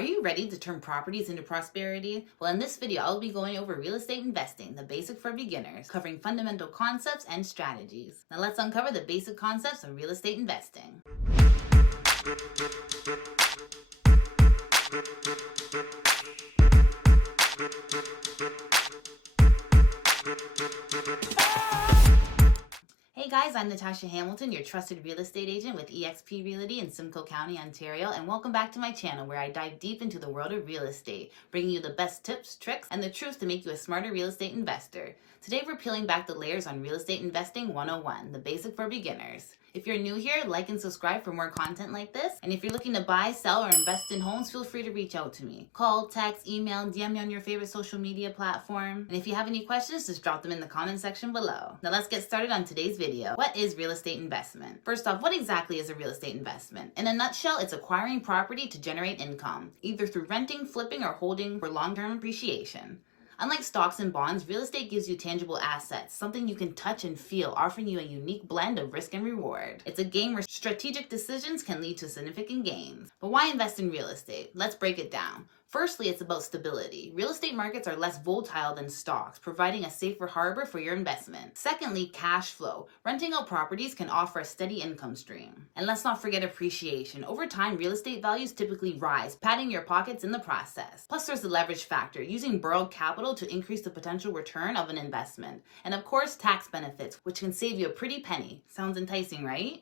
Are you ready to turn properties into prosperity? Well, in this video, I'll be going over real estate investing, the basic for beginners, covering fundamental concepts and strategies. Now let's uncover the basic concepts of real estate investing. Hey guys, I'm Natasha Hamilton, your trusted real estate agent with eXp Realty in Simcoe County, Ontario, and welcome back to my channel where I dive deep into the world of real estate, bringing you the best tips, tricks, and the truth to make you a smarter real estate investor. Today we're peeling back the layers on Real Estate Investing 101, the basic for beginners. If you're new here, like and subscribe for more content like this. And if you're looking to buy, sell, or invest in homes, feel free to reach out to me. Call, text, email, DM me on your favorite social media platform. And if you have any questions, just drop them in the comment section below. Now let's get started on today's video. What is real estate investment? First off, what exactly is a real estate investment? In a nutshell, it's acquiring property to generate income, either through renting, flipping, or holding for long-term appreciation. Unlike stocks and bonds, real estate gives you tangible assets, something you can touch and feel, offering you a unique blend of risk and reward. It's a game where strategic decisions can lead to significant gains. But why invest in real estate? Let's break it down. Firstly, it's about stability. Real estate markets are less volatile than stocks, providing a safer harbor for your investment. Secondly, cash flow. Renting out properties can offer a steady income stream. And let's not forget appreciation. Over time, real estate values typically rise, padding your pockets in the process. Plus, there's the leverage factor, using borrowed capital to increase the potential return of an investment. And of course, tax benefits, which can save you a pretty penny. Sounds enticing, right?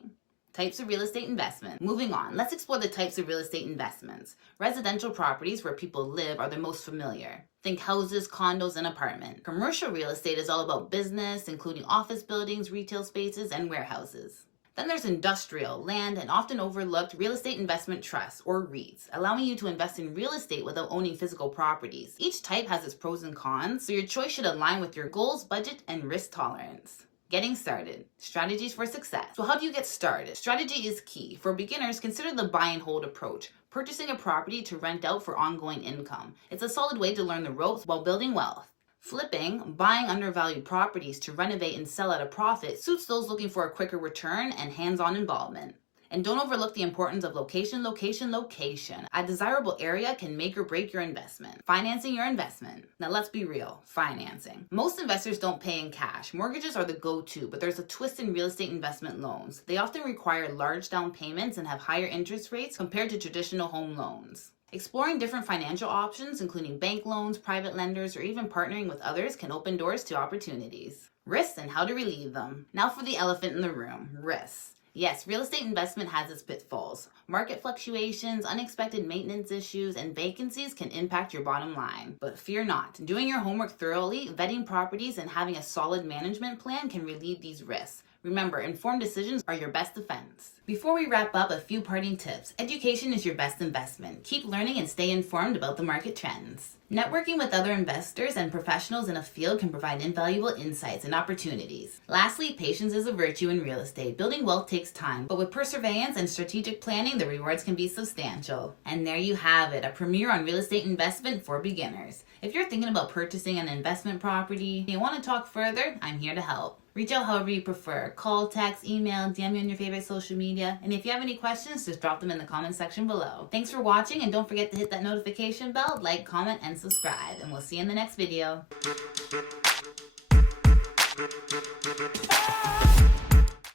Types of real estate investment. Moving on, let's explore the types of real estate investments. Residential properties where people live are the most familiar. Think houses, condos, and apartments. Commercial real estate is all about business, including office buildings, retail spaces, and warehouses. Then there's industrial, land, and often overlooked real estate investment trusts, or REITs, allowing you to invest in real estate without owning physical properties. Each type has its pros and cons, so your choice should align with your goals, budget, and risk tolerance. Getting started. Strategies for success. So how do you get started? Strategy is key. For beginners, consider the buy and hold approach. Purchasing a property to rent out for ongoing income. It's a solid way to learn the ropes while building wealth. Flipping, buying undervalued properties to renovate and sell at a profit, suits those looking for a quicker return and hands-on involvement. And don't overlook the importance of location, location, location. A desirable area can make or break your investment. Financing your investment. Now let's be real, financing. Most investors don't pay in cash. Mortgages are the go-to, but there's a twist in real estate investment loans. They often require large down payments and have higher interest rates compared to traditional home loans. Exploring different financial options, including bank loans, private lenders, or even partnering with others can open doors to opportunities. Risks and how to relieve them. Now for the elephant in the room, risks. Yes, real estate investment has its pitfalls. Market fluctuations, unexpected maintenance issues, and vacancies can impact your bottom line. But fear not. Doing your homework thoroughly, vetting properties, and having a solid management plan can relieve these risks. Remember, informed decisions are your best defense. Before we wrap up, a few parting tips. Education is your best investment. Keep learning and stay informed about the market trends. Networking with other investors and professionals in a field can provide invaluable insights and opportunities. Lastly, patience is a virtue in real estate. Building wealth takes time, but with perseverance and strategic planning, the rewards can be substantial. And there you have it, a premiere on real estate investment for beginners. If you're thinking about purchasing an investment property and you want to talk further, I'm here to help. Reach out however you prefer. Call, text, email, DM me on your favorite social media. And if you have any questions, just drop them in the comment section below. Thanks for watching, and don't forget to hit that notification bell, like, comment, and subscribe. And we'll see you in the next video.